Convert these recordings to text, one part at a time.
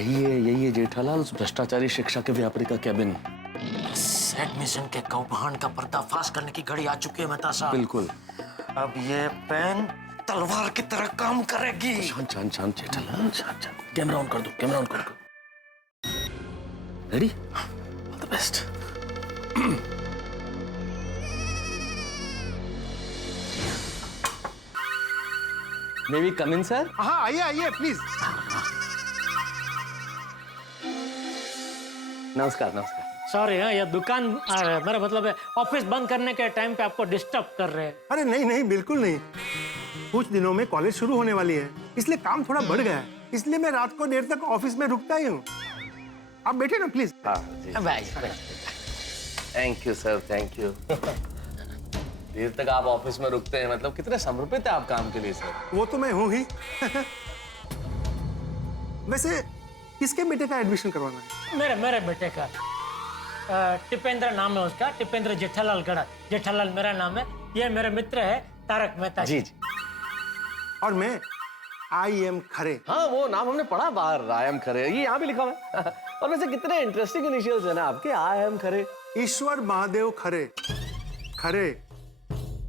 यही है जेठालाल, उस भ्रष्टाचारी शिक्षा के व्यापारी का कैबिन। एडमिशन के कौभांड का पर्दाफाश करने की घड़ी आ चुकी है मेहता साहब। बिल्कुल। अब ये पेन तलवार की तरह काम करेगी। शांत जेठालाल, शांत। कैमरा ऑन कर दो। Ready? All the best. May we come in sir? हाँ, आइए प्लीज। नमस्कार। सॉरी ये दुकान मेरा मतलब है ऑफिस बंद करने के टाइम पे आपको डिस्टर्ब कर रहे हैं। अरे नहीं, बिल्कुल नहीं। कुछ दिनों में कॉलेज शुरू होने वाली है, इसलिए काम थोड़ा बढ़ गया है, इसलिए मैं रात को देर तक ऑफिस में रुकता ही हूँ। आप बैठे ना प्लीज। हाँ जी। Thank you sir, thank you. देर तक आप ऑफिस में रुकते हैं, मतलब कितने समर्पित है आप काम के लिए सर। वो तो मैं हूँ ही। वैसे किसके बेटे का एडमिशन करवाना है? मेरे बेटे का टिपेंद्र नाम है उसका, टिपेंद्र जेठालाल गड़ा। जेठालाल मेरा नाम है। ये मेरे मित्र है तारक मेहता जी। और मैं I.M. खरे। हाँ, वो नाम हमने पढ़ा बाहर, I.M. खरे, ये यहाँ भी लिखा हुआ है। और वैसे कितने इंटरेस्टिंग इनिशियल्स है ना आपके, I.M. खरे। ईश्वर महादेव खरे। खरे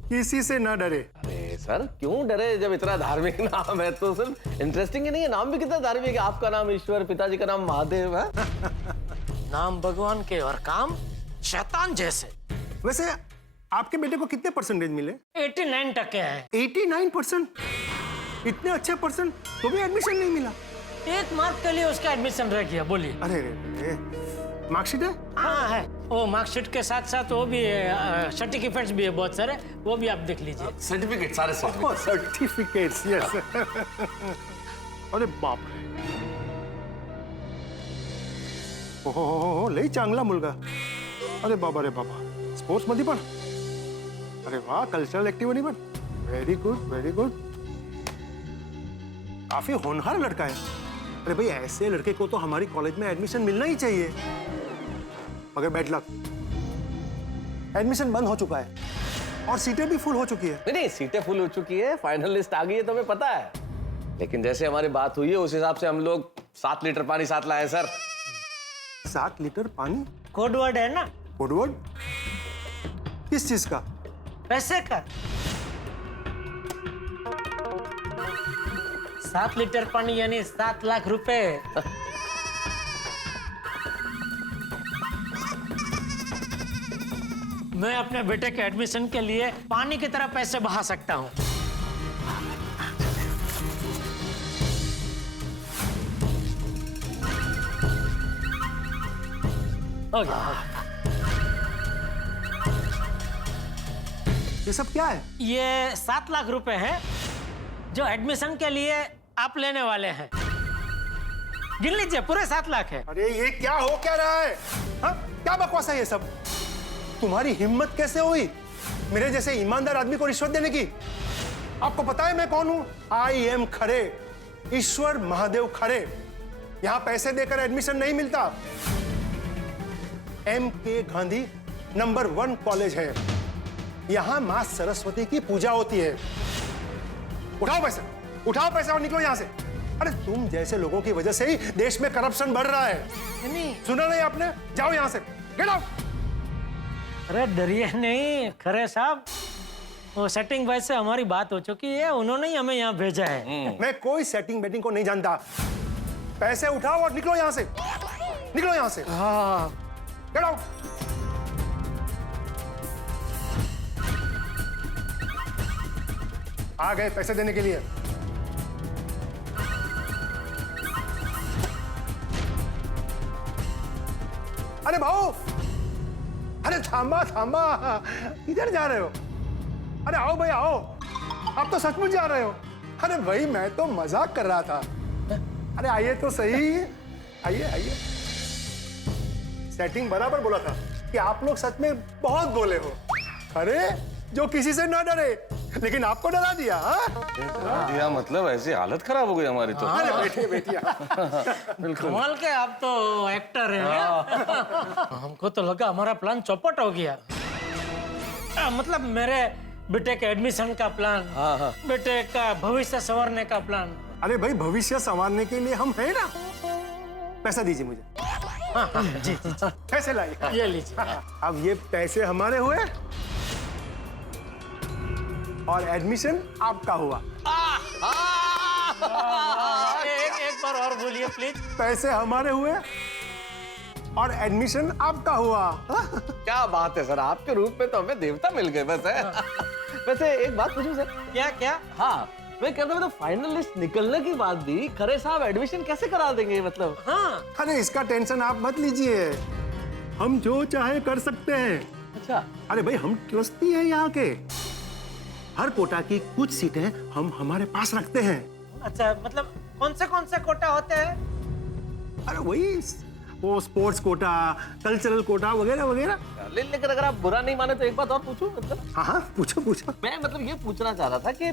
किसी से ना डरे। अरे सर क्यों डरे, जब इतना धार्मिक नाम है तो सिर्फ इंटरेस्टिंग ही नहीं है, नाम भी कितना धार्मिक है। आपका नाम ईश्वर, पिताजी का नाम महादेव है। नाम भगवान के और काम शैतान जैसे। वैसे आपके बेटे को कितने परसेंटेज मिले? 89% है। 89%? इतने अच्छे परसेंट तो भी एडमिशन नहीं मिला? 1 मार्क के लिए उसका एडमिशन रह गया। बोलिए। अरे मार्कशीट है? हाँ है, वो मार्कशीट के साथ साथ वो भी सर्टिफिकेट्स भी है बहुत सारे, वो भी आप देख लीजिए। सर्टिफिकेट, सारे सर्टिफिकेट्स, यस। अरे बाप रे, ओहो लई चांगला मुलगा। अरे बाबा, स्पोर्ट्स मध्ये पण? अरे वाह, कल्चरल ऍक्टिव्हिटी पण? Very good. काफी होनहार लड़का है। अरे भाई, ऐसे लड़के को तो हमारी कॉलेज में एडमिशन मिलना ही चाहिए। मगर बैड लक, एडमिशन बंद हो चुका है और सीटें भी फुल हो चुकी है। नहीं, सीटें फुल हो चुकी है, फाइनल लिस्ट आ गई है तो हमें पता है। लेकिन जैसे हमारी बात हुई है उस हिसाब से हम लोग 7 लीटर पानी साथ लाए सर। 7 लीटर पानी? कोड वर्ड है ना? Code word? किस चीज का? पैसे का। 7 लीटर पानी यानी 7 लाख रुपए। मैं अपने बेटे के एडमिशन के लिए पानी की तरह पैसे बहा सकता हूँ। हो गया। ये सब क्या है? ये 7 लाख रुपए है जो एडमिशन के लिए आप लेने वाले हैं। गिन लीजिए, पूरे 7 लाख है। अरे ये क्या हो क्या रहा है? हाँ? क्या बकवास है ये सब? तुम्हारी हिम्मत कैसे हुई मेरे जैसे ईमानदार आदमी को रिश्वत देने की? आपको पता है मैं कौन हूं? I.M. खरे, ईश्वर महादेव खरे। यहां पैसे देकर एडमिशन नहीं मिलता। M.K. गांधी नंबर 1 कॉलेज है। यहां मां सरस्वती की पूजा होती है। उठाओ पैसे और निकलो यहां से। अरे तुम जैसे लोगों की वजह से ही देश में करप्शन बढ़ रहा है। नहीं। सुना नहीं आपने? जाओ यहां से, गेट आउट। अरे डरिए नहीं खरे साहब, वो सेटिंग भाई से हमारी बात हो चुकी है, उन्होंने ही हमें यहाँ भेजा है। मैं कोई सेटिंग बेटिंग को नहीं जानता। पैसे उठाओ और निकलो यहां से, निकलो यहां से। हाँ। Get out. आ गए पैसे देने के लिए। अरे भाऊ, अरे थांबा, किधर जा रहे हो? अरे आओ भाई आओ, आप तो सचमुच जा रहे हो। अरे भाई मैं तो मजाक कर रहा था। अरे आइए तो सही, आइए। सेटिंग बराबर बोला था कि आप लोग सच में बहुत बोले हो। अरे जो किसी से ना डरे, लेकिन आपको डरा दिया। डरा दिया मतलब ऐसी हालत खराब हो गई हमारी तो। अरे बैठिए। बिल्कुल। कमाल के आप तो एक्टर हैं। हमको तो लगा हमारा प्लान चौपट हो गया। मतलब मेरे बेटे के एडमिशन का प्लान, बेटे का भविष्य संवारने का प्लान। अरे भाई, भविष्य संवारने के लिए हम हैं ना। पैसा दीजिए मुझे। हाँ हाँ जी जी जी। पैसे लाइए। ये लीजिए। अब ये पैसे हमारे हुए और एडमिशन आपका हुआ। एक बार और बोलिए प्लीज। पैसे हमारे हुए और एडमिशन आपका हुआ। क्या बात है सर, आपके रूप में तो हमें देवता मिल गए बस है। वैसे एक बात पूछूं सर? क्या क्या? हाँ, मैं कहता हूँ तो फाइनल लिस्ट निकलने के बाद भी खरे साहब एडमिशन कैसे करा देंगे मतलब? हाँ अरे इसका टेंशन आप मत लीजिए, हम जो चाहे कर सकते हैं। अच्छा, अरे भाई हम ट्रस्टी हैं यहाँ के, हर कोटा की कुछ सीटें हम हमारे पास रखते हैं। अच्छा, मतलब कौन से कोटा होते हैं? अरे वही वो स्पोर्ट्स कोटा, कल्चरल कोटा वगैरह वगैरह। लेकिन अगर आप बुरा नहीं माने तो एक बात और पूछूं मतलब? हाँ हाँ पूछो पूछो। मैं मतलब ये पूछना चाह रहा था कि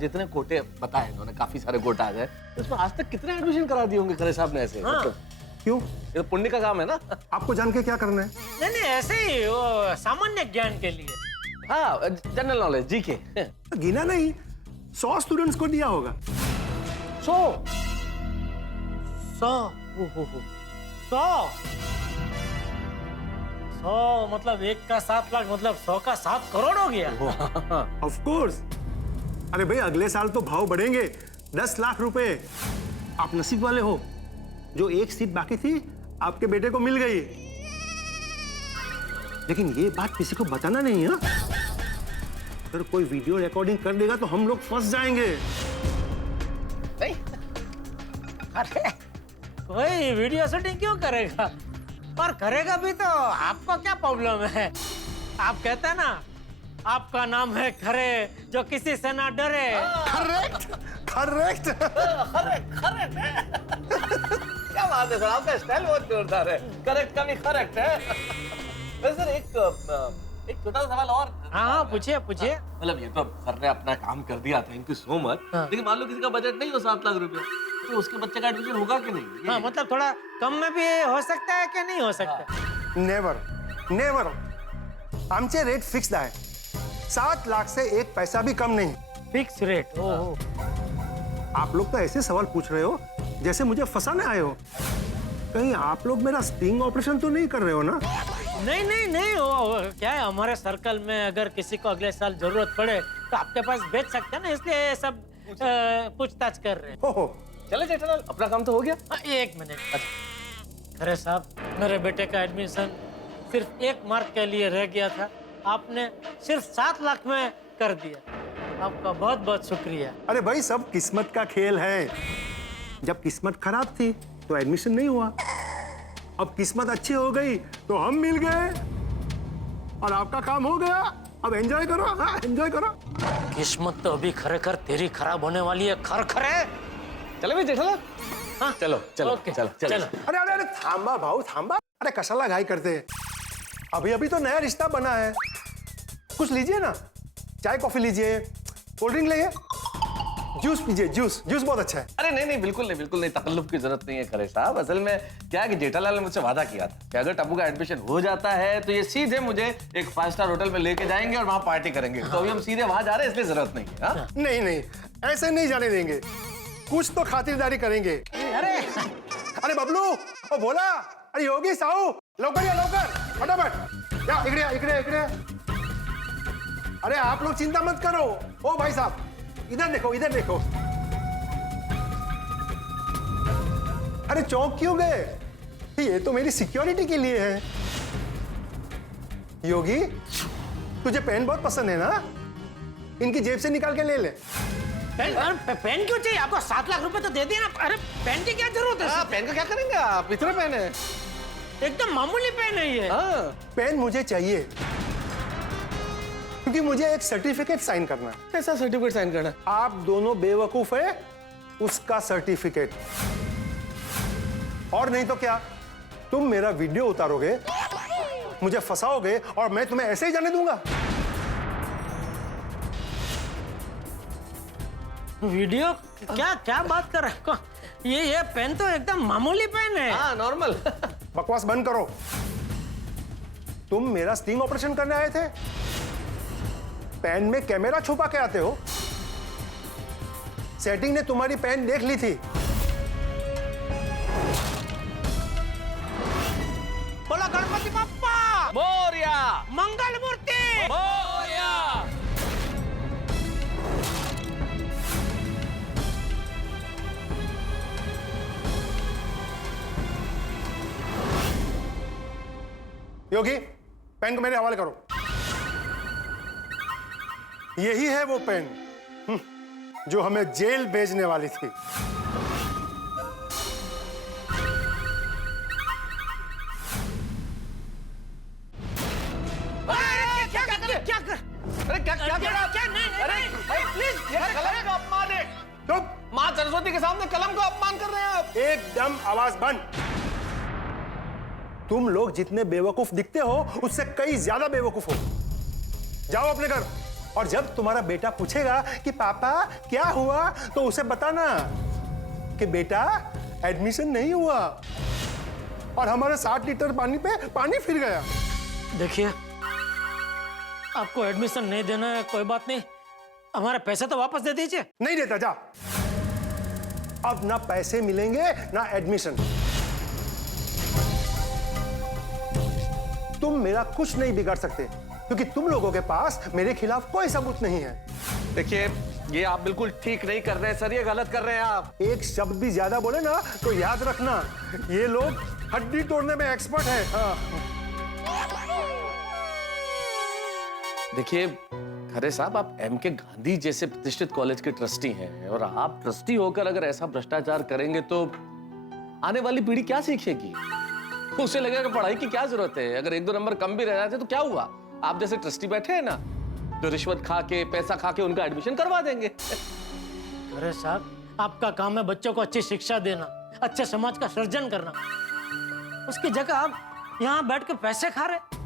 जितने कोटे बताए इन्होंने, काफी सारे कोटा आ गए, उसमें आज तक कितने एडमिशन करा दिए होंगे खरे साहब ने ऐसे? हाँ। मतलब क्यों, ये तो पुण्य का काम है ना। आपको जान के क्या करना है? नहीं नहीं, ऐसे ही वो सामान्य ज्ञान के लिए। हाँ, जनरल नॉलेज, जीके। गिना नहीं, 100 स्टूडेंट्स को दिया होगा। 100 मतलब 1 का 7 लाख, मतलब 100 का 7 करोड़ हो गया। Of course. अरे भाई अगले साल तो भाव बढ़ेंगे, 10 लाख रुपए। आप नसीब वाले हो, जो एक सीट बाकी थी आपके बेटे को मिल गई। लेकिन ये बात किसी को बताना नहीं है। अगर कोई वीडियो रिकॉर्डिंग कर देगा तो हम लोग फंस जाएंगे। नहीं, अरे कोई वीडियो शूटिंग क्यों करेगा? और करेगा भी तो आपको क्या प्रॉब्लम है? आप कहते हैं ना, आपका नाम है खरे जो किसी से ना डरे। Correct correct. क्या बात है सर, आपका स्टाइल बहुत जोरदार है। करेक्ट का भी करेक्ट है। वैसे सर एक छोटा सा सवाल और। हाँ पूछिए पूछिए। मतलब ये तो सर ने अपना काम कर दिया, थैंक यू सो मच। लेकिन मान लो किसी का बजट नहीं हो 7 लाख रुपए, तो उसके बच्चे का एडमिशन होगा कि नहीं? हाँ मतलब थोड़ा कम में भी हो सकता है कि नहीं हो सकता? नेवर नेवर, आमचे रेट फिक्स्ड आहे। 7 लाख से 1 पैसा भी कम नहीं। Fix rate? ओहो। आप लोग तो ऐसे सवाल पूछ रहे हो जैसे मुझे फंसाने आए हो। कहीं आप लोग मेरा स्टिंग ऑपरेशन तो नहीं कर रहे हो ना? नहीं नहीं नहीं, वो क्या है, हमारे सर्कल में अगर किसी को अगले साल जरूरत पड़े तो आपके पास भेज सकते हैं ना, इसलिए ये सब पूछताछ कर रहे हैं। हो चले जेठालाल, अपना काम तो हो गया। एक मिनट। खरे साहब, मेरे बेटे का एडमिशन सिर्फ 1 मार्क के लिए रह गया था, आपने सिर्फ 7 लाख में कर दिया। आपका बहुत बहुत शुक्रिया। अरे भाई सब किस्मत का खेल है। जब किस्मत खराब थी तो एडमिशन नहीं हुआ, अब किस्मत अच्छी हो गई तो हम मिल गए और आपका काम हो गया। अब एंजॉय करो। हाँ एंजॉय करो। किस्मत तो अभी खरेखर तेरी खराब होने वाली है। खरे। चले भाई जेठालाल। हाँ चलो चलो ओके, चलो चलो। अरे अरे अरे थांबा भाऊ थांबा। अरे कशाला घाई करते हैं, अभी अभी तो नया रिश्ता बना है। कुछ लीजिए ना, चाय कॉफी लीजिए, कोल्ड ड्रिंक लीजिए, जूस पीजिए। जूस बहुत अच्छा है। अरे नहीं नहीं, बिल्कुल नहीं, तकल्लुफ की जरूरत नहीं है खरे साहब। असल में क्या है कि जेठालाल ने मुझसे वादा किया था कि अगर टप्पू का एडमिशन हो जाता है तो ये सीधे मुझे एक 5 स्टार होटल में लेके जाएंगे और वहां पार्टी करेंगे। तो अभी हम सीधे वहां जा रहे हैं, इसलिए जरूरत नहीं है। हाँ? नहीं नहीं, ऐसे नहीं जाने देंगे, कुछ तो खातिरदारी करेंगे। अरे बबलू, ओ भोला, अरे योगी साहू, लवकर या लवकर, फटाफट या इकडे। अरे आप लोग चिंता मत करो। ओ भाई साहब, इधर देखो। अरे चौंक क्यों गए? ये तो मेरी सिक्योरिटी के लिए है। योगी, तुझे पेन बहुत पसंद है ना? इनकी जेब से निकाल के ले ले। पेन क्यों चाहिए आपको? 7 लाख रुपए तो दे दिए ना। अरे पेन की क्या जरूरत है? पेन का क्या करेंगे आप? इतना पेन है? एकदम मामूली पेन है ये। हाँ। पेन मुझे चाहिए क्योंकि मुझे एक सर्टिफिकेट साइन करना है। कैसा सर्टिफिकेट साइन करना? आप दोनों बेवकूफ है, उसका सर्टिफिकेट। और नहीं तो क्या, तुम मेरा वीडियो उतारोगे, मुझे फंसाओगे और मैं तुम्हें ऐसे ही जाने दूंगा? वीडियो? क्या बात कर रहे हो? ये पेन तो एकदम मामूली पेन है। हाँ नॉर्मल। बकवास बंद करो। तुम मेरा स्टिंग ऑपरेशन करने आए थे, पेन में कैमरा छुपा के आते हो। सेटिंग ने तुम्हारी पेन देख ली थी। योगी, पेन को मेरे हवाले करो। यही है वो पेन जो हमें जेल भेजने वाली थी। अरे क्या क्या क्या अरे प्लीज, ये कलम का अपमान है। चुप! माँ सरस्वती के सामने कलम का अपमान कर रहे हैं आप। एकदम आवाज बंद। तुम लोग जितने बेवकूफ दिखते हो उससे कई ज्यादा बेवकूफ हो। जाओ अपने घर, और जब तुम्हारा बेटा पूछेगा कि पापा क्या हुआ, तो उसे बताना कि बेटा एडमिशन नहीं हुआ और हमारे 60 लीटर पानी पे पानी फिर गया। देखिए, आपको एडमिशन नहीं देना है, कोई बात नहीं, हमारे पैसे तो वापस दे दीजिए। नहीं देता, जा। अब ना पैसे मिलेंगे ना एडमिशन। तुम मेरा कुछ नहीं बिगाड़ सकते क्योंकि तुम लोगों के पास मेरे खिलाफ कोई सबूत नहीं है। देखिए, ये आप बिल्कुल ठीक नहीं कर रहे हैं सर, ये गलत कर रहे हैं आप। एक शब्द भी ज्यादा बोले ना तो याद रखना, ये लोग हड्डी तोड़ने में एक्सपर्ट हैं। हाँ। देखिए खरे साहब, आप एमके गांधी जैसे प्रतिष्ठित कॉलेज के ट्रस्टी हैं, और आप ट्रस्टी होकर अगर ऐसा भ्रष्टाचार करेंगे तो आने वाली पीढ़ी क्या सीखेगी? उसे लगेगा पढ़ाई की क्या जरूरत है। अगर 1-2 नंबर कम भी रह जाते तो क्या हुआ? आप जैसे ट्रस्टी बैठे हैं ना, जो रिश्वत खा के, पैसा खा के उनका एडमिशन करवा देंगे। अरे साहब, आपका काम है बच्चों को अच्छी शिक्षा देना, अच्छे समाज का सृजन करना। उसकी जगह आप यहाँ बैठ के पैसे खा रहे।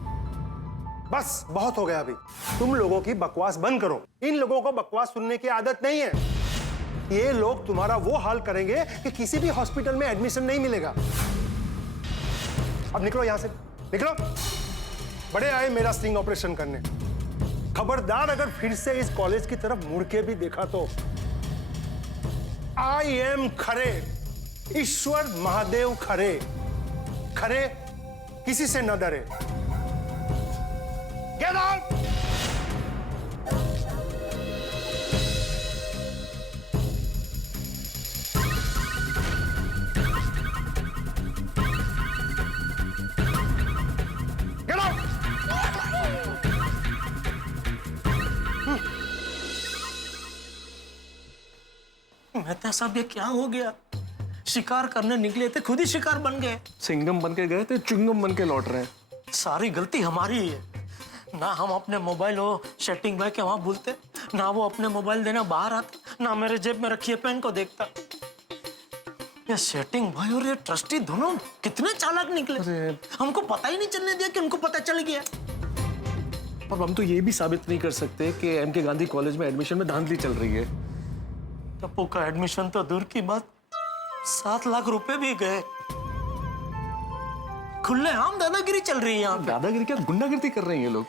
बस बहुत हो गया अभी। तुम लोगों की बकवास बंद करो। इन लोगों को बकवास सुनने की आदत नहीं है। ये लोग तुम्हारा वो हाल करेंगे कि किसी भी हॉस्पिटल में एडमिशन नहीं मिलेगा। अब निकलो यहां से, निकलो। बड़े आए मेरा स्टिंग ऑपरेशन करने। खबरदार अगर फिर से इस कॉलेज की तरफ मुड़ के भी देखा तो आई एम खरे, ईश्वर महादेव खरे। खरे किसी से न डरे। Get out! मेहता साहब, ये क्या हो गया? शिकार करने निकले थे, खुद ही शिकार बन गए। सिंगम बन के गए थे, चुंगम बन के लौट रहे हैं। सारी गलती हमारी ही है ना। हम अपने मोबाइल हो सेटिंग भाई के वहां भूलते, ना वो अपने मोबाइल देना बाहर आता, ना मेरे जेब में रखिए पेन को देखता। ये सेटिंग भाई और ये ट्रस्टी दोनों कितने चालाक निकले। हमको पता ही नहीं चलने दिया कि उनको पता चल गया। और हम तो ये भी साबित नहीं कर सकते कि एमके गांधी कॉलेज में एडमिशन में धांधली चल रही है। टप्पू का एडमिशन तो दूर की बात, 7 लाख रुपए भी गए। खुले आम दादागिरी चल रही है यहाँ पे। दादागिरी क्या, गुंडागिरी कर रहे हैं ये लोग।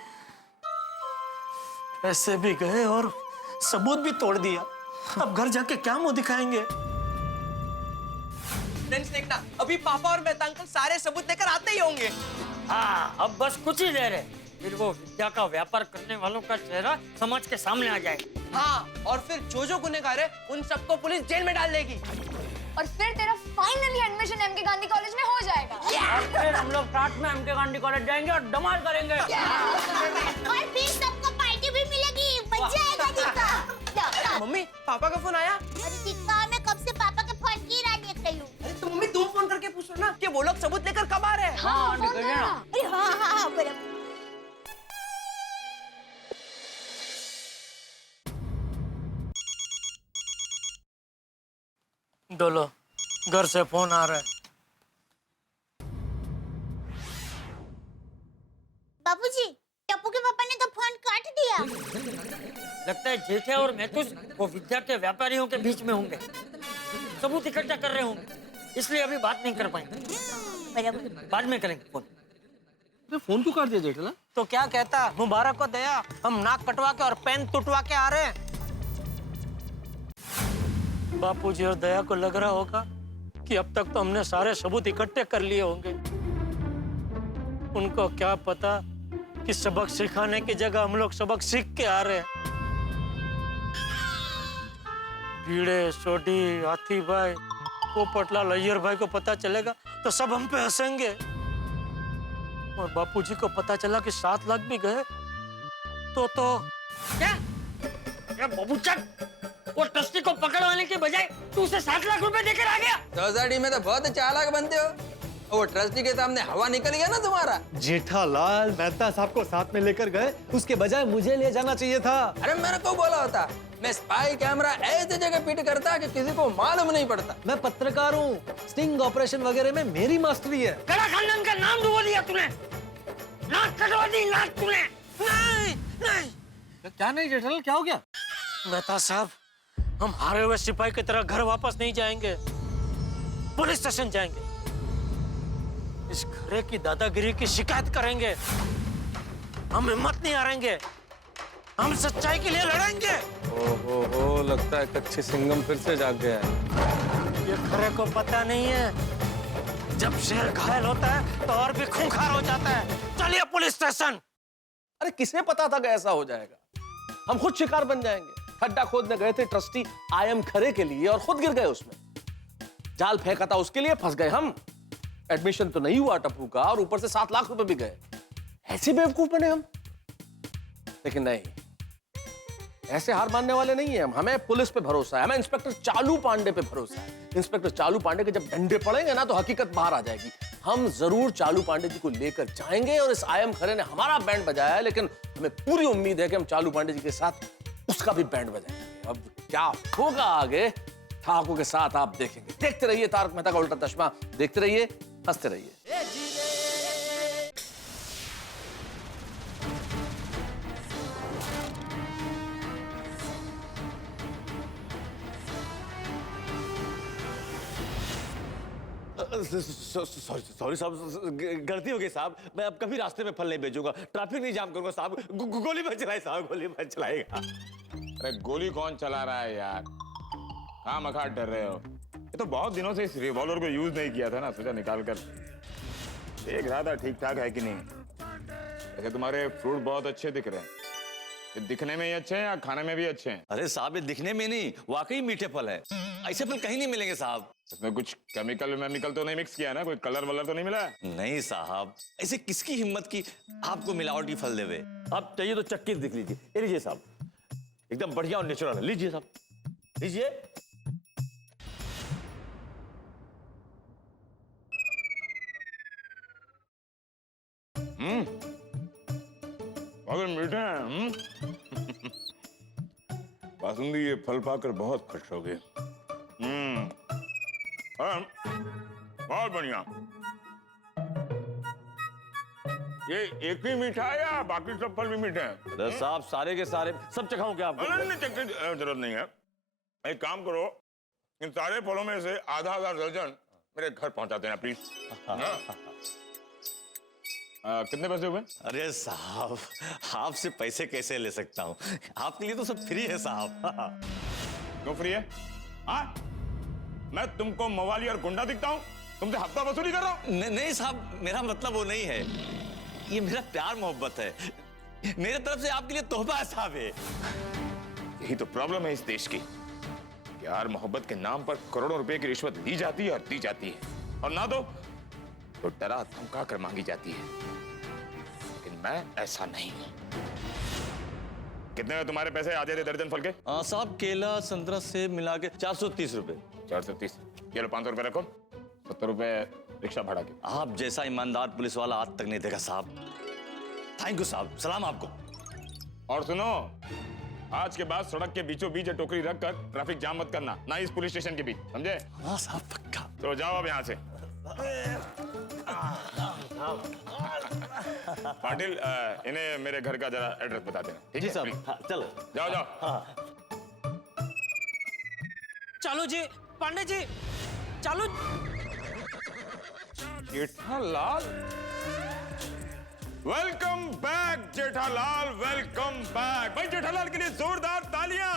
पैसे भी गए और सबूत भी तोड़ दिया। अब घर जाके क्या मुंह दिखाएंगे? देखना, अभी पापा और मेहता अंकल सारे सबूत लेकर आते ही होंगे। हाँ, अब बस कुछ ही देर है, फिर वो विद्या का व्यापार करने वालों का चेहरा समाज के सामने आ जाएगा। हाँ, और फिर जो गुनहगार है उन सबको पुलिस जेल में डाल देगी। और फिर तेरा finally admission MK Gandhi college में हो जाएगा। और फिर हम लोग साथ में एमके गांधी कॉलेज जाएंगे और धमाल करेंगे। और फिर सबको पार्टी भी मिलेगी, मजा आएगा चिक्का। मम्मी, पापा का फोन आया? अरे चिक्का, मैं कब से पापा के फोन की राह देख रही हूँ। अरे तो मम्मी तुम फोन करके पूछो ना कि वो लोग सबूत लेकर कब आ रहे हैं। हाँ, फोन निकल जाना। अरे हाँ, बराबर। डोलो, घर से फोन आ रहा है। बाबूजी, टप्पू के पापा ने तो फोन काट दिया। लगता है जेठे और मैथुस वो विद्या के व्यापारियों के बीच में होंगे, सबूत इकट्ठा कर रहे होंगे, इसलिए अभी बात नहीं कर पाएंगे। बराबर। बाद में करेंगे फोन। फोन क्यों काट दिया जेठला? तो क्या कहता, मुबारक को दया, हम नाक कटवा के और पेन तुटवा के आ रहे हैं। बापूजी और दया को लग रहा होगा कि अब तक तो हमने सारे सबूत इकट्ठे कर लिए होंगे। उनको क्या पता कि सबक सिखाने की जगह हम लोग सबक सीख के आ रहे हैं। भीड़े, सोडी, हाथी भाई, पोपटलाल, अय्यर भाई को पता चलेगा तो सब हम पे हंसेंगे। और बापूजी को पता चला कि 7 लाख भी गए तो क्या क्या बाबूचक, वो ट्रस्टी को पकड़वाने के बजाय तू उसे 7 लाख रुपए देकर आ गया। सोसाइटी में तो बहुत चालाक बनते हो। वो ट्रस्टी के सामने हवा निकल गया ना तुम्हारा। जेठालाल मेहता साहब को साथ में लेकर गए, उसके बजाय मुझे ले जाना चाहिए था। अरे मैंने को बोला होता, मैं स्पाई कैमरा ऐसी जगह फिट करता कि किसी को मालूम नहीं पड़ता। मैं पत्रकार हूँ, स्टिंग ऑपरेशन वगैरह में मेरी मास्टरी है। कड़ा खानदान का नाम डुबो दिया तूने, नाक कटवा दी नाक तूने। नहीं नहीं क्या नहीं जेठालाल, क्या हो गया? मेहता साहब, हम हारे हुए सिपाही की तरह घर वापस नहीं जाएंगे, पुलिस स्टेशन जाएंगे। इस खरे की दादागिरी की शिकायत करेंगे। हम हिम्मत नहीं हारेंगे, हम सच्चाई के लिए लड़ेंगे। ओहो, लगता है कच्चे सिंघम फिर से जाग गया है। ये खरे को पता नहीं है, जब शेर घायल होता है तो और भी खूंखार हो जाता है। चलिए पुलिस स्टेशन। अरे किसे पता था कि ऐसा हो जाएगा? हम खुद शिकार बन जाएंगे। खड्डा खोदने गए थे ट्रस्टी आईएम खरे के लिए और खुद गिर गए उसमें। जाल फेंका था उसके लिए, फंस गए हम। एडमिशन तो नहीं हुआ टप्पू का और ऊपर से 7 लाख रुपए भी गए। ऐसे बेवकूफ बने हम। लेकिन नहीं, ऐसे हार मानने वाले नहीं है हम। हमें पुलिस पे भरोसा है, हमें इंस्पेक्टर चालू पांडे पे भरोसा है। इंस्पेक्टर चालू पांडे के जब डंडे पड़ेंगे ना तो हकीकत बाहर आ जाएगी। हम जरूर चालू पांडे जी को लेकर जाएंगे और इस आईएम खरे ने हमारा बैंड बजाया है, लेकिन हमें पूरी उम्मीद है कि हम चालू पांडे जी के साथ उसका भी बैंड बजाएंगे। अब क्या होगा आगे, ठाकुर के साथ आप देखेंगे। देखते रहिए तारक मेहता का उल्टा चश्मा, देखते रहिए, हंसते रहिए। सॉरी साहब, गलती हो गई साहब। मैं अब कभी रास्ते में फल नहीं भेजूंगा, ट्रैफिक नहीं जाम करूंगा साहब। गोली मत चलाए साहब, गोली मत चलाएगा। अरे गोली कौन चला रहा है यार? हाँ मखा डर रहे हो? ये तो बहुत दिनों से इस रिवॉल्वर को यूज नहीं किया था ना, सोचा निकाल कर देख रहा था ठीक ठाक है कि नहीं। ऐसे तुम्हारे फ्रूट बहुत अच्छे दिख रहे हैं। ये दिखने में ही अच्छे हैं या खाने में भी अच्छे हैं? अरे साहब, ये दिखने में नहीं, वाकई मीठे फल है। ऐसे फल कहीं नहीं मिलेंगे साहब। इसमें कुछ केमिकल वेमिकल तो नहीं मिक्स किया ना? कोई कलर वलर तो नहीं मिला? नहीं साहब, ऐसे किसकी हिम्मत की आपको मिलावटी फल देवे। आप चाहिए तो चक्की दिख लीजिए। ये लीजिए साहब, एकदम बढ़िया और नेचुरल है। लीजिए साहब, लीजिए। अगर मीठे हैं। बासुंदी ये फल पाकर बहुत खुश हो गए। बहुत बढ़िया। ये एक ही मीठा है या बाकी सब फल भी मीठे हैं? अरे साहब, सारे के सारे सब चखाऊं क्या आपको? नहीं, चखने की जरूरत नहीं है। एक काम करो, इन सारे फलों में से आधा दर्जन मेरे घर पहुंचा देना प्लीज। कितने पैसे हुए? अरे साहब, आपसे पैसे कैसे ले सकता हूँ? आपके लिए तो सब फ्री है साहब। क्यों फ्री है? हाँ, मैं तुमको मवाली और गुंडा दिखता हूँ? तुमसे हफ्ता वसूली कर रहा हूँ? नहीं साहब, मेरा मतलब वो नहीं है। ये मेरा प्यार मोहब्बत है, मेरे तरफ से आपके लिए तोहफा है साहब। यही तो प्रॉब्लम है इस देश की। प्यार मोहब्बत के नाम पर करोड़ों रुपए की रिश्वत ली जाती है और दी जाती है, और ना दो तो डरा धमका कर मांगी जाती है। लेकिन मैं ऐसा नहीं हूं। कितने में तुम्हारे पैसे आधे थे दर्जन फल के? साहब, केला संतरा सेब मिला के 430 रुपए। 430। ये लो 500 रुपए रखो, 70 रुपए रिक्शा भाड़ा के। आप जैसा ईमानदार पुलिस वाला आज तक नहीं देखा साहब। थैंक यू साहब, सलाम आपको। और सुनो, आज के बाद सड़क के बीचों बीच टोकरी रखकर ट्रैफिक जाम मत करना, ना इस पुलिस स्टेशन के बीच, समझे? हाँ साहब, पक्का। तो जाओ अब यहाँ से। पाटिल, इन्हें मेरे घर का जरा एड्रेस बता देना, ठीक है? साहब, प्लीज। हाँ, चलो जाओ जाओ। हाँ। चालू जी, पांडे जी, चालू। Jethalal, welcome back Jethalal, welcome back. भाई जेठालाल के लिए जोरदार तालियां।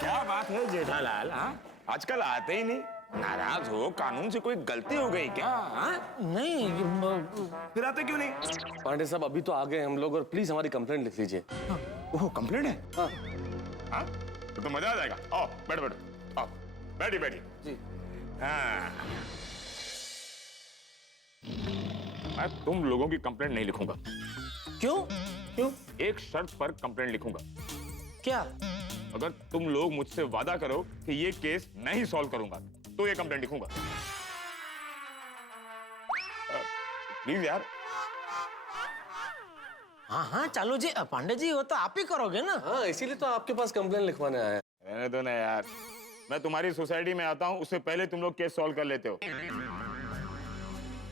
क्या बात है जेठालाल? हाँ, आजकल आते ही नहीं, नाराज हो? कानून से कोई गलती हो गई क्या? नहीं, फिर आते क्यों नहीं? पांडे साहब, अभी तो आ गए हम लोग और प्लीज हमारी कंप्लेंट लिख लीजिए। ओह, कंप्लेंट है? हाँ। हाँ? तो मजा आ जाएगा। आओ बैठो बैठो, आओ बैठी बैठी। जी। हाँ, मैं तुम लोगों की कंप्लेंट नहीं लिखूंगा। क्यों क्यों? एक शर्त पर कंप्लेंट लिखूंगा। क्या? अगर तुम लोग मुझसे वादा करो कि ये केस नहीं सॉल्व करूंगा तो ये कंप्लेंट लिखूंगा। प्लीज यार। हाँ चालू जी, पांडे जी वो तो आप ही करोगे ना। हाँ, इसीलिए तो आपके पास कंप्लेन लिखवाने आया है। रहने दो ना यार, मैं तुम्हारी सोसाइटी में आता हूँ उससे पहले तुम लोग केस सॉल्व कर लेते हो।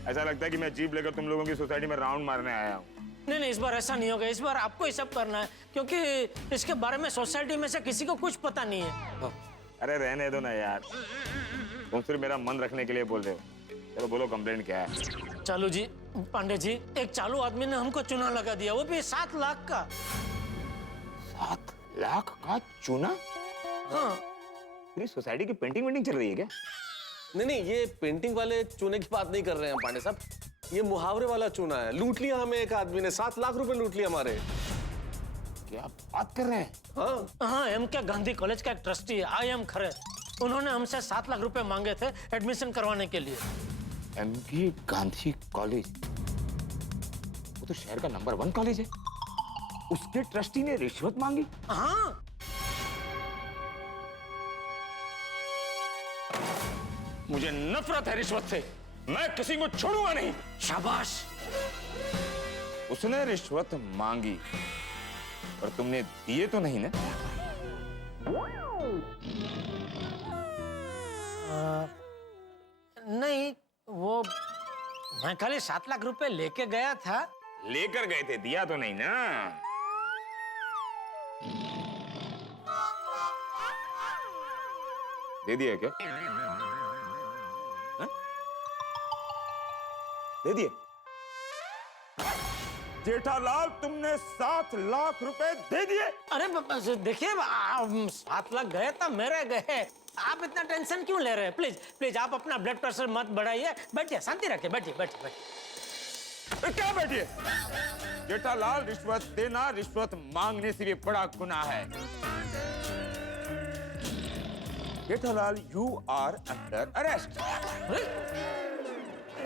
ऐसा लगता है कि मैं जीप लेकर तुम लोगों की सोसाइटी में राउंड मारने आया हूँ। नहीं, इस बार ऐसा नहीं होगा। इस बार आपको ही सब करना है, क्योंकि इसके बारे में सोसाइटी में से किसी को कुछ पता नहीं है। अरे रहने दो ना यार, तुम सिर्फ मेरा मन रखने के लिए बोल रहे हो। चलो बोलो कंप्लेंट क्या है। चालू जी, पांडे जी, एक चालू आदमी ने हमको चूना लगा दिया, वो भी 7 लाख का। 7 लाख का चूना? हाँ। पूरी सोसाइटी की पेंटिंग वेंटिंग चल रही है क्या? नहीं, ये पेंटिंग वाले चूने की बात नहीं कर रहे हैं पांडे साहब, ये मुहावरे वाला चूना है। लूट लिया हमें एक आदमी ने, 7 लाख रुपए लूट लिया हमारे। क्या बात कर रहे हैं? हाँ, एमके गांधी कॉलेज का एक ट्रस्टी है, IM खरे, उन्होंने हमसे 7 लाख रुपए मांगे थे एडमिशन करवाने के लिए। एमके गांधी कॉलेज, वो तो शहर का नंबर 1 कॉलेज है, उसके ट्रस्टी ने रिश्वत मांगी? हाँ। मुझे नफरत है रिश्वत से, मैं किसी को छोड़ूंगा नहीं। शाबाश। उसने रिश्वत मांगी पर तुमने दिए तो नहीं ना? नहीं, वो मैं खाली 7 लाख रुपए लेके गया था। लेकर गए थे, दिया तो नहीं ना? दे दिया क्या? हा? दे दिए? जेठालाल, तुमने 7 लाख रुपए दे दिए? अरे देखिए, 7 लाख गए तो मेरे गए, आप इतना टेंशन क्यों ले रहे हैं? प्लीज प्लीज आप अपना ब्लड प्रेशर मत बढ़ाइए, बैठिए, शांति रखिए, बैठिए बैठिए बैठिए। क्या बैठिए? जेठालाल, रिश्वत देना, रिश्वत मांगने से भी बड़ा गुनाह है। Jethalal, you are under arrest.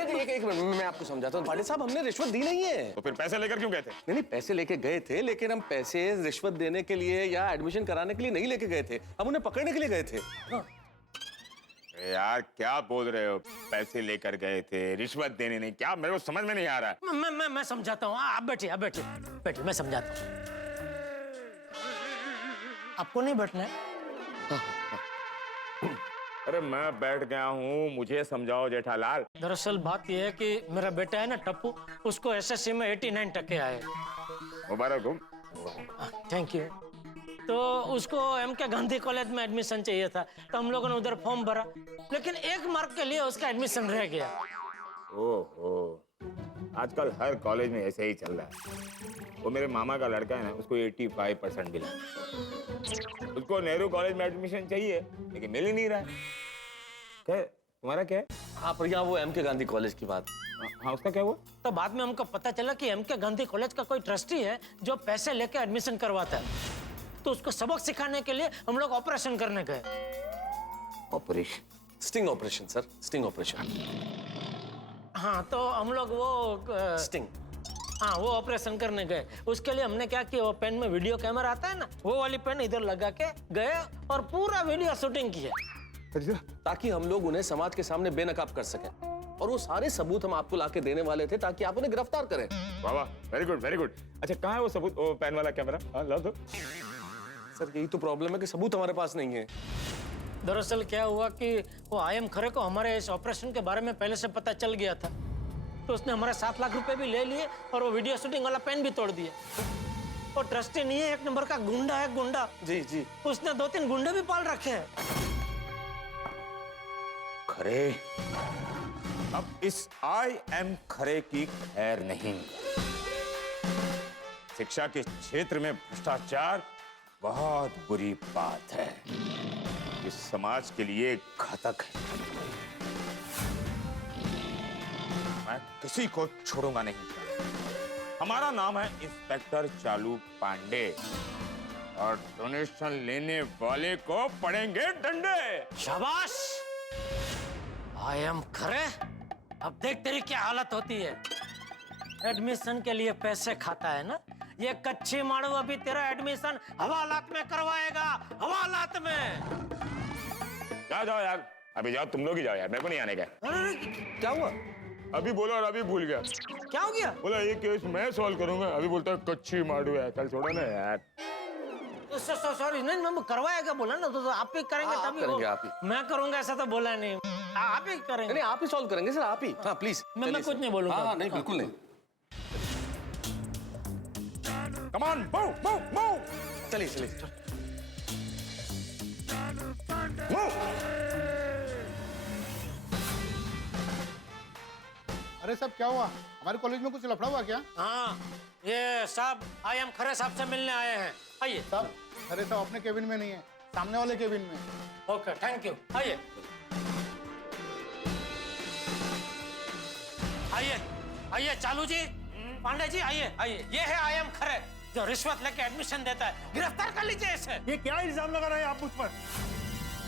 एक मिनट, मैं आपको समझाता हूँ। पांडे साहब, हमने रिश्वत दी नहीं है। तो फिर पैसे लेकर क्यों गए थे? नहीं, पैसे लेके गए थे, लेकिन हम पैसे रिश्वत देने के लिए या एडमिशन कराने के लिए नहीं लेके गए थे, हम उन्हें पकड़ने के लिए गए थे। यार क्या बोल रहे हो? पैसे लेकर गए थे, रिश्वत देने नहीं? क्या मेरे को समझ में नहीं आ रहा है। मैं समझाता हूँ, आप बैठिए, आप बैठिए बैठिए, मैं समझाता हूँ। आपको नहीं बैठना है? अरे मैं बैठ गया हूँ, मुझे समझाओ जेठालाल। दरअसल बात यह है कि मेरा बेटा है ना टप्पू, उसको SSC में 89 टके आए। मुबारक हो। Thank you. तो उसको MK गांधी कॉलेज में एडमिशन चाहिए था, तो हम लोगों ने उधर फॉर्म भरा, लेकिन 1 मार्क के लिए उसका एडमिशन रह गया। ओहो, आजकल हर कॉलेज में ऐसे ही चल रहा है। वो मेरे मामा का लड़का है ना, उसको 85% मिला। उसको नेहरू कॉलेज में एडमिशन चाहिए, लेकिन मिल ही नहीं रहा है। क्या तुम्हारा क्या है? हाँ, पर यहाँ वो MK गांधी कॉलेज की बात। हाँ, उसका क्या हुआ? तो बाद में हमको पता चला कि MK गांधी कॉलेज का कोई ट्रस्टी है जो पैसे लेके एडमिशन करवाता है, तो उसको सबक सिखाने के लिए हम लोग ऑपरेशन करने गए। Operation? Sting operation sir, sting operation. हाँ, तो हम लोग वो स्टिंग, हाँ, वो ऑपरेशन करने गए। उसके लिए हमने क्या किया, वो पेन में वीडियो कैमरा आता है ना, वो वाली पेन इधर लगा के गए और पूरा वीडियो शूटिंग किया, ताकि हम लोग उन्हें समाज के सामने बेनकाब कर सकें। और वो सारे सबूत हम आपको लाके देने वाले थे ताकि आप उन्हें गिरफ्तार करें। वाह वाह, वेरी गुड वेरी गुड। अच्छा, कहाँ है वो सबूत, वो पेन वाला कैमरा? हाँ, ला दो। सर, यही तो प्रॉब्लम है कि सबूत हमारे पास नहीं है। दरअसल क्या हुआ कि वो IM खरे को हमारे इस ऑपरेशन के बारे में पहले से पता चल गया था, तो उसने हमारे 7 लाख रुपए भी ले लिए और वो वीडियो शूटिंग वाला पेन भी तोड़ दिया। वो ट्रस्टी नहीं है, 1 नंबर का गुंडा है, गुंडा। जी जी, उसने 2-3 गुंडे भी पाल रखे हैं। खरे, अब इस IM खरे की खैर नहीं। शिक्षा के क्षेत्र में भ्रष्टाचार बहुत बुरी बात है, इस समाज के लिए घातक है। मैं किसी को छोड़ूंगा नहीं। हमारा नाम है इंस्पेक्टर चालू पांडे, और डोनेशन लेने वाले को पड़ेंगे डंडे। शाबाश। IM खरे, अब देख तेरी क्या हालत होती है। एडमिशन के लिए पैसे खाता है ना, ये कच्ची माड़ू अभी तेरा एडमिशन हवालात में करवाएगा, हवालात में। जाओ जाओ यार, अभी जाओ, तुम लोग ही जाओ यार, मेरे को नहीं आने का। अरे क्या हुआ? अभी बोला और अभी भूल गया। क्या हो गया? बोला ये केस मैं सॉल्व करूंगा, अभी बोलता है कच्ची माडू है। कल छोड़ो ना यार। सॉरी, नहीं मैं करवाएगा बोला ना, तो आप ही करेंगे हाँ, आप तभी करेंगे, वो- आप ही। मैं करूंगा ऐसा तो बोला नहीं, आप ही करेंगे। नहीं, आप ही सॉल्व करेंगे सर, आप ही। हाँ प्लीज। मैं कुछ नहीं बोलूंगा। हाँ नहीं, बिल्कुल नहीं। Come on, move move move चलिए चलिए। अरे सब क्या हुआ? हमारे कॉलेज में कुछ लफड़ा हुआ क्या? हाँ, ये साहब आई एम खरे साहब से मिलने आए हैं, आइए। साहब, अरे साहब अपने केबिन में नहीं है, सामने वाले केबिन में। ओके, थैंक यू, आइए आइए आइए। चालू जी, पांडे जी, आइए आइए। ये है आई एम खरे, जो रिश्वत लेके एडमिशन देता है। गिरफ्तार कर लीजिए इसे। ये क्या इल्जाम लगा रहे हैं आप मुझ पर?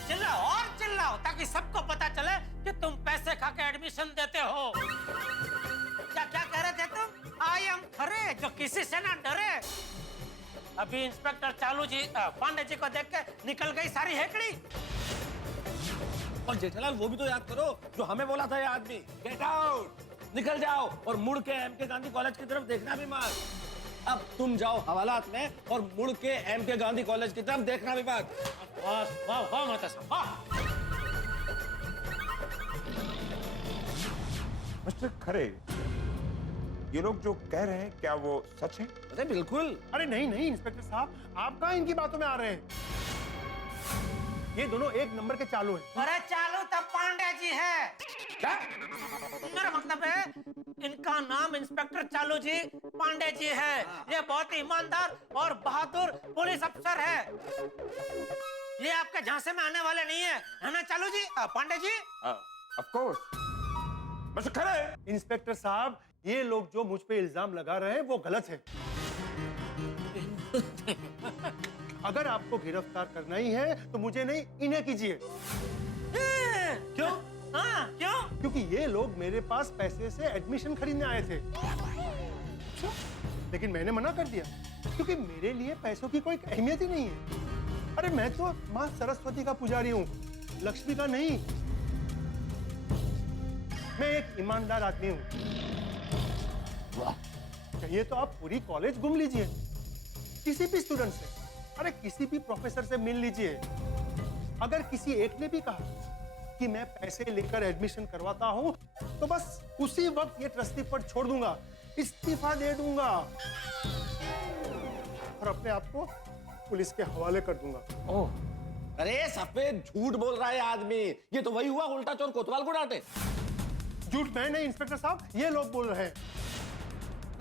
चिल्लाओ और चिल्लाओ, ताकि सबको पता चले कि तुम पैसे खा के एडमिशन देते हो। क्या क्या कह रहे थे तुम? आई एम खरे, जो किसी से ना डरे। अभी इंस्पेक्टर चालू जी पांडे जी को देख के निकल गई सारी हेकड़ी। और जेठालाल वो भी तो याद करो जो हमें बोला था ये आदमी, गेट आउट, निकल जाओ और मुड़ के एमके गांधी कॉलेज की तरफ देखना भी मत। अब तुम जाओ हवालात में और मुड़ के एमके गांधी कॉलेज की तरफ देखना भी मत। वाह वाह वाह माता साहब, वाह। मिस्टर खरे, ये लोग जो कह रहे हैं क्या वो सच है? अरे बिल्कुल। अरे नहीं नहीं इंस्पेक्टर साहब, आप कहाँ इनकी बातों में आ रहे हैं? ये दोनों एक नंबर के चालू हैं। अरे चालू तब पांडे जी है। क्या? मेरा मतलब है इनका नाम इंस्पेक्टर चालू जी पांडे जी है। ये बहुत ही ईमानदार और बहादुर पुलिस अफसर है। ये आपके झांसे में आने वाले नहीं है ना चालू जी, Pandey ji? Of course. Mister Khare, inspector साहब, ये लोग जो मुझ पे इल्जाम लगा रहे हैं वो गलत है। अगर आपको गिरफ्तार करना ही है तो मुझे नहीं, इन्हें कीजिए। क्यों? हाँ, क्यों? क्योंकि ये लोग मेरे पास पैसे से एडमिशन खरीदने आए थे, लेकिन मैंने मना कर दिया क्योंकि मेरे लिए पैसों की कोई अहमियत ही नहीं है। अरे मैं तो माँ सरस्वती का पुजारी हूँ, लक्ष्मी का नहीं। मैं एक ईमानदार आदमी हूँ। चाहिए तो आप पूरी कॉलेज घूम लीजिए, किसी भी स्टूडेंट से, अरे किसी भी प्रोफेसर से मिल लीजिए। अगर किसी एक ने भी कहा कि मैं पैसे लेकर एडमिशन करवाता हूं, तो बस उसी वक्त ये ट्रस्टी पद छोड़ दूंगा, इस्तीफा दे दूंगा और अपने आप को पुलिस के हवाले कर दूंगा। ओह, अरे सफेद झूठ बोल रहा है आदमी। ये तो वही हुआ, उल्टा चोर कोतवाल को डांटे। झूठ मैं नहीं इंस्पेक्टर साहब, ये लोग बोल रहे हैं।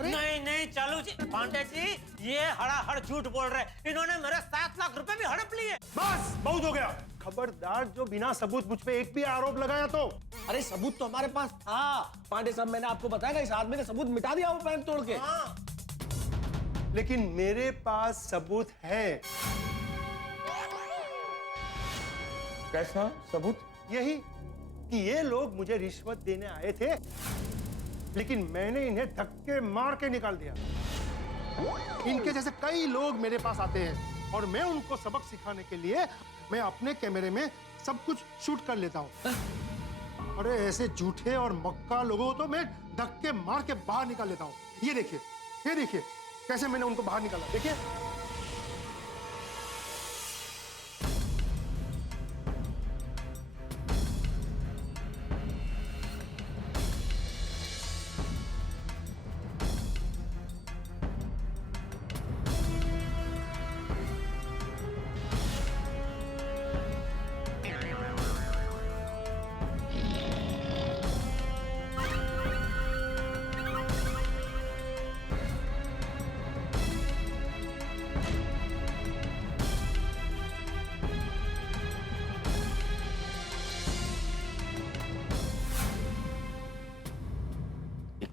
नहीं नहीं चालू जी, पांडे जी ये हड़ाहड़ झूठ बोल रहे हैं। इन्होंने मेरे 7 लाख रुपए भी हड़प लिए। बस बहुत हो गया। खबरदार जो बिना सबूत मुझ पे एक भी आरोप लगाया तो। अरे सबूत तो हमारे पास था पांडे साहब, मैंने आपको बताया इस आदमी ने सबूत मिटा दिया वो पेन तोड़ के। हाँ। लेकिन मेरे पास सबूत है। कैसा सबूत? यही कि ये लोग मुझे रिश्वत देने आए थे, लेकिन मैंने इन्हें धक्के मार के निकाल दिया। इनके जैसे कई लोग मेरे पास आते हैं और मैं उनको सबक सिखाने के लिए मैं अपने कैमरे में सब कुछ शूट कर लेता हूँ। अरे ऐसे झूठे और मक्का लोगों को तो मैं धक्के मार के बाहर निकाल लेता हूँ। ये देखिए कैसे मैंने उनको बाहर निकाला, देखिए।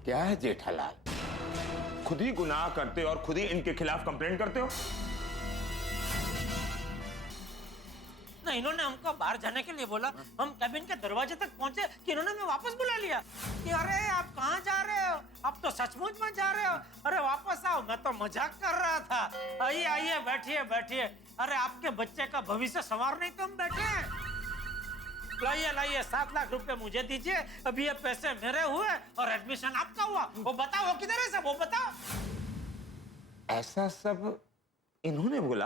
क्या है जेठालाल, खुद ही गुनाह करते हो और खुद ही इनके खिलाफ कंप्लेंट करते हो? इन्होंने हमको बाहर जाने के लिए बोला, हम कैबिन के दरवाजे तक पहुंचे कि इन्होंने हमें वापस बुला लिया कि अरे आप कहाँ जा रहे हो, आप तो सचमुच में जा रहे हो, अरे वापस आओ, मैं तो मजाक कर रहा था। आइए आइए बैठिए बैठिए, अरे आपके बच्चे का भविष्य संवारने तो हम बैठे हैं। लाइए लाइए 7 लाख रुपए मुझे दीजिए, अभी ये पैसे मेरे हुए और एडमिशन आपका हुआ। वो बताओ वो किधर है सब, वो बताओ। ऐसा सब इन्होंने बोला?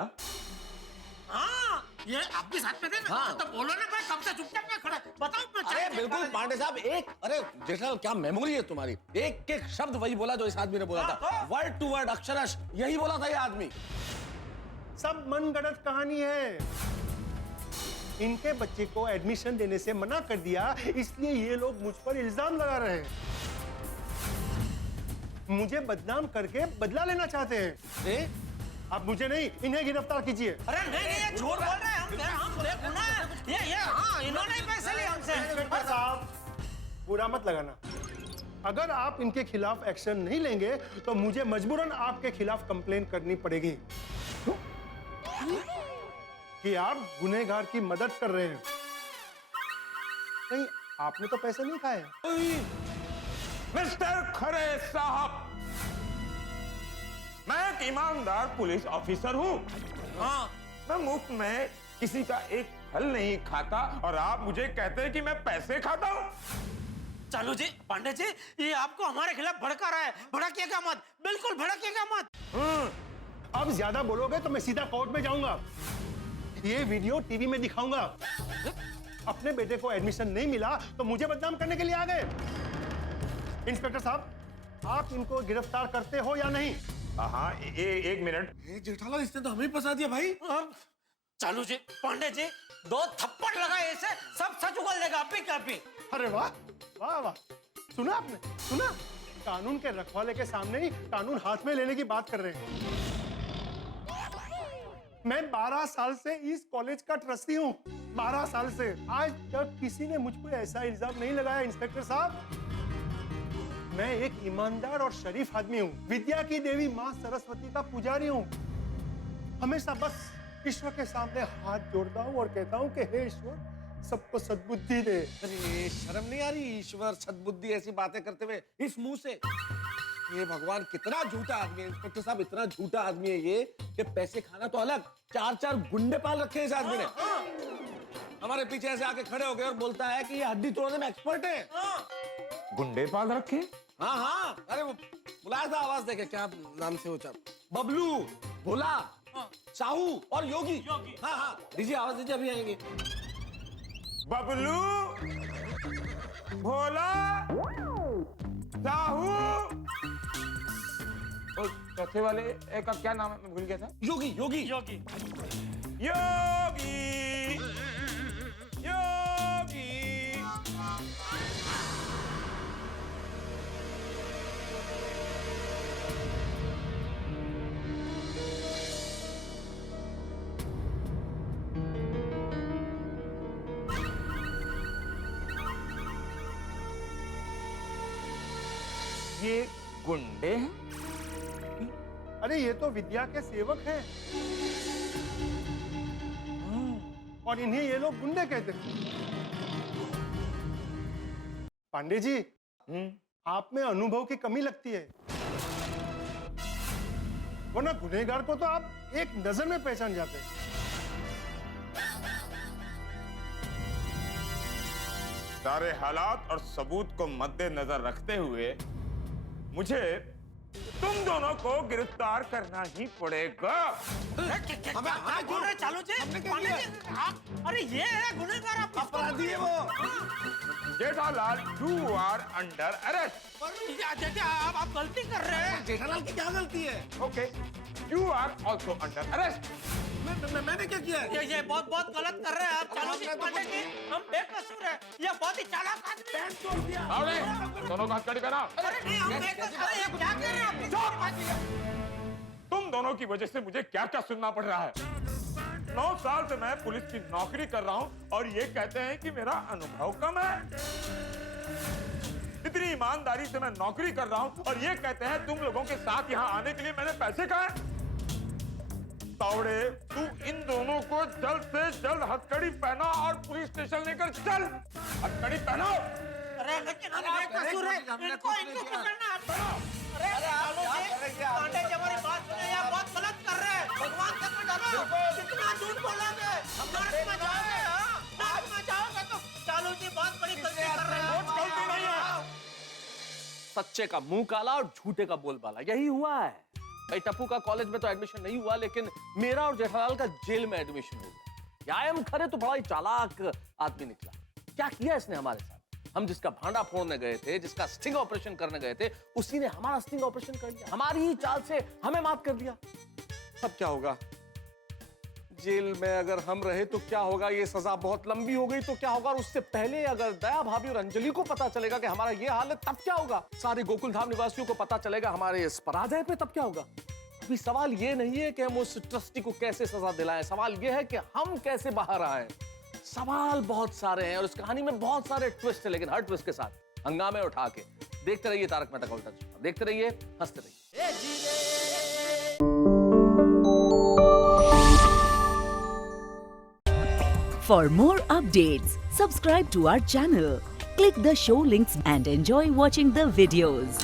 हाँ, ये आप भी साथ में थे ना? हाँ। तो बोलो ना भाई, कब से चुपचाप में खड़ा है? बताओ मैं अरे बिल्कुल पांडे साहब, अरे जेठालाल क्या मेमोरी है तुम्हारी, एक एक शब्द वही बोला जो इस आदमी ने बोला था, वर्ड टू वर्ड अक्षरश यही बोला था ये आदमी। सब मनगढ़ंत कहानी है। इनके बच्चे को एडमिशन देने से मना कर दिया, इसलिए ये लोग मुझ पर इल्जाम लगा रहे हैं। मुझे बदनाम करके बदला लेना चाहते हैं। आप मुझे नहीं, इन्हें गिरफ्तार कीजिए। अरे नहीं नहीं, ये झूठ बोल रहे हैं, हम गुना है। ये हाँ, इन्होंने ही पैसे लिए हमसे। इंस्पेक्टर साहब, बुरा मत लगाना। अगर आप इनके खिलाफ एक्शन नहीं लेंगे तो मुझे मजबूरन आपके खिलाफ कंप्लेन करनी पड़ेगी कि आप गुनहगार की मदद कर रहे हैं। नहीं, आपने तो पैसे नहीं खाए। मिस्टर खरे साहब, मैं एक ईमानदार पुलिस ऑफिसर हूँ। हाँ, मैं मुफ्त में किसी का एक फल नहीं खाता और आप मुझे कहते हैं कि मैं पैसे खाता हूँ। चालू जी, पांडे जी, ये आपको हमारे खिलाफ भड़का रहा है। भड़किएगा मत, बिल्कुल भड़किएगा मत। अब ज्यादा बोलोगे तो मैं सीधा कोर्ट में जाऊंगा, ये वीडियो टीवी में दिखाऊंगा। अपने बेटे को एडमिशन नहीं मिला तो मुझे बदनाम करने के लिए आ गए। इंस्पेक्टर साहब, आप इनको गिरफ्तार करते हो या नहीं? हाँ, एक मिनट। जेठालाल इसने तो हमें फंसा दिया भाई। चालू जी, पांडे जी, 2 थप्पड़ लगाए इसे, सब सच उगल देगा। आप भी क्या भी? अरे वाह वाह वाह, सुना आपने? सुना? कानून के रखवाले के सामने ही कानून हाथ में लेने की बात कर रहे हैं। मैं 12 साल से इस कॉलेज का ट्रस्टी हूँ, 12 साल से। आज तक किसी ने मुझ पर ऐसा इल्जाम नहीं लगाया। इंस्पेक्टर साहब, मैं एक ईमानदार और शरीफ आदमी हूँ, विद्या की देवी माँ सरस्वती का पुजारी हूँ। हमेशा बस ईश्वर के सामने हाथ जोड़ता हूँ और कहता हूँ कि हे ईश्वर, सबको सद्बुद्धि दे। अरे शर्म नहीं आ रही ईश्वर सद्बुद्धि ऐसी बातें करते हुए इस मुंह से? ये भगवान कितना झूठा आदमी है इंस्पेक्टर साहब, इतना झूठा आदमी है ये कि पैसे खाना तो अलग, 4 गुंडे पाल रखे हैं इस आदमी ने। हमारे पीछे ऐसे आके खड़े हो गए और बोलता है कि ये हड्डी तोड़ने में एक्सपर्ट है। गुंडे पाल रखे? हाँ हाँ, अरे वो बुलाया था, आवाज देके, क्या नाम से वो चाप, बबलू, भोला, साहू और योगी। हाँ हाँ, दीजिए आवाज दीजिए, अभी आएंगे। बबलू, भोला, साहू और चौथे वाले का क्या नाम है, मैं भूल गया था। योगी योगी योगी। योगी योगी। ये गुंडे हैं? अरे ये तो विद्या के सेवक हैं और इन्हें ये लोग गुंडे कहते हैं। पांडे जी, आप में अनुभव की कमी लगती है, वरना गुनहगार को तो आप एक नजर में पहचान जाते हैं। सारे हालात और सबूत को मद्देनजर रखते हुए मुझे तुम दोनों को गिरफ्तार करना ही पड़ेगा। हमें हाँ क्यों रहे चालू जी? पांडे जी, आप, अरे ये है गुनहगार, आप अपराधी है वो। Jethalal, you are under arrest. आप गलती कर रहे हैं। जेठालाल की क्या गलती है? Okay, you are also under arrest. मैंने क्या किया है? ये बहुत गलत कर रहे हैं आप चालू जी। पांडे जी, हम बेकसूर हैं, ये बहुत ही चालाक आदमी है। तोड़ दिया। आओ रे, दोनों का हथकड़ी पहना। अरे नहीं, हम बेकसूर हैं, ये क्या कर रहे हैं आप? तुम दोनों की वजह से मुझे क्या क्या सुनना पड़ रहा है। 9 साल से मैं पुलिस की नौकरी कर रहा हूं और ये कहते हैं कि मेरा अनुभव कम है। इतनी ईमानदारी से मैं नौकरी कर रहा हूं और ये कहते हैं तुम लोगों के साथ यहां आने के लिए मैंने पैसे खाए। तावड़े, तू इन दोनों को जल्द से जल्द हथकड़ी पहना और पुलिस स्टेशन लेकर चल। हथकड़ी पहनो। अरे लेकिन हम बेकसूर हैं, इनको पकड़ना है। अरे लालू जी, पांडे जी हमारी बात सुने, आप बहुत गलत कर रहे हैं। भगवान कसम डालो, कितना झूठ बोलोगे? नाक में जाओगे, हाँ? नाक में जाओगे तो लालू जी बहुत बड़ी गलती कर रहे हैं। गलती नहीं है। सच्चे का मुंह काला और झूठे का बोलबाला, यही हुआ है भाई। टप्पू का कॉलेज में तो एडमिशन नहीं हुआ, लेकिन मेरा और जेठालाल का जेल में एडमिशन हो गया। आईएम खरे तो बड़ा ही चालाक आदमी निकला। क्या किया इसने हमारे साथ? हम जिसका भांडा फोड़ने गए थे, जिसका स्टिंग ऑपरेशन करने गए थे, उसी ने हमारा स्टिंग ऑपरेशन कर दिया। हमारी ही चाल से हमें माफ कर दिया। अब क्या होगा? जेल में अगर हम रहे तो क्या होगा? ये सजा बहुत लंबी हो गई तो क्या होगा? और उससे पहले अगर दया भाभी और अंजलि को पता चलेगा कि हमारा ये हाल है, तब क्या होगा? सारे गोकुल धाम निवासियों को पता चलेगा हमारे इस पराजय पे, तब क्या होगा? अभी सवाल ये नहीं है कि हम उस ट्रस्टी को कैसे सजा दिलाएं, सवाल ये है कि हम कैसे बाहर आए। सवाल बहुत सारे हैं और इस कहानी में बहुत सारे ट्विस्ट है, लेकिन हर ट्विस्ट के साथ हंगामे उठा के देखते रहिए तारक मेहता का उल्टा चश्मा। देखते रहिए, हंसते रहिए। For more updates, subscribe to our channel, click the show links and enjoy watching the videos.